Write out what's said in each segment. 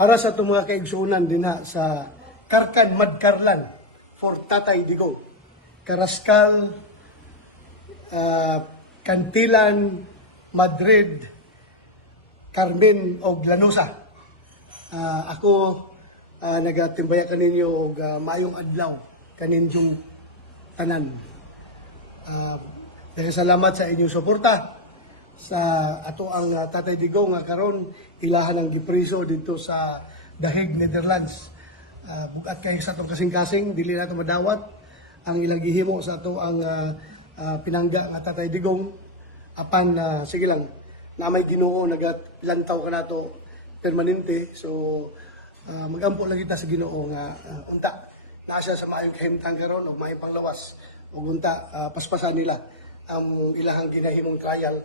para sa itong mga kaigsuunan din ha, sa Karkan Madkarlan for Tatay Digo. Karaskal, ah, Kantilan, Madrid, Carmen o Glanosa. Ah, ako uh, nagatimbaya kaninyo og ah, maayong adlaw kaninyong tanan. Uh, salamat sa inyong suporta sa ato ang ah, Tatay Digo nga karon ilahan ang gipriso dito sa The Netherlands. Uh, bukat kay sa atong kasing-kasing dili nato madawat ang ilang gihimo sa ato ang ah, ah, pinangga nga Tatay Digong. Apan na sige lang na may Ginoo nagatlantaw ka nato permanente. So ah, magampo lang kita sa Ginoo nga ah, unta. Nasa sa maayong kahimtang karon o maayong panglawas ug unta ah, paspasan nila ang ilahang ginahimong trial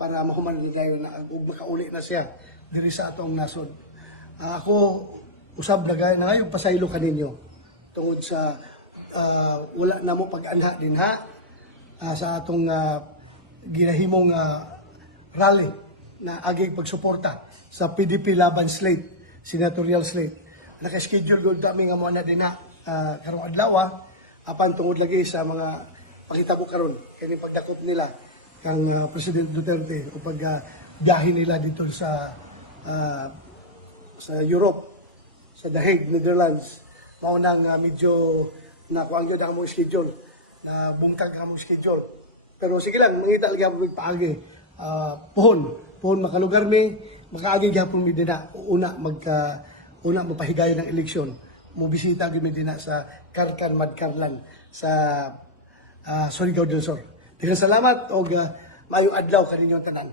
para mahuman kayo na ug makauli na siya diri sa atong nasod. Ah, ako usab na gaya na ngayon pasaylo kaninyo tungod sa ah, wala na mo pag-anha din ha ah, sa atong ah, ginahimong ah, rally na aging pagsuporta sa PDP laban slate, senatorial slate. Naka-schedule gud kami nga mo na din na uh, karong adlaw apan tungod lagi sa mga pakitabo karon kini pagdakop nila kang ah, President Duterte o pag ah, biyahe nila dito sa ah, sa Europe sa The Hague, Netherlands. Mao nang uh, medyo nakuha gyud ang among schedule na bungkag ang among schedule. Pero sige lang, mangita lagi ako paagi. Uh, puhon, puhon makalugar mi, makaagi gyapon mi dina una magka una mapahigayon ng eleksyon. Mubisita gyud mi dina sa Karkan Madkarlan sa uh, Surigao del Sur. Daghang salamat og uh, maayong adlaw kaninyong tanan.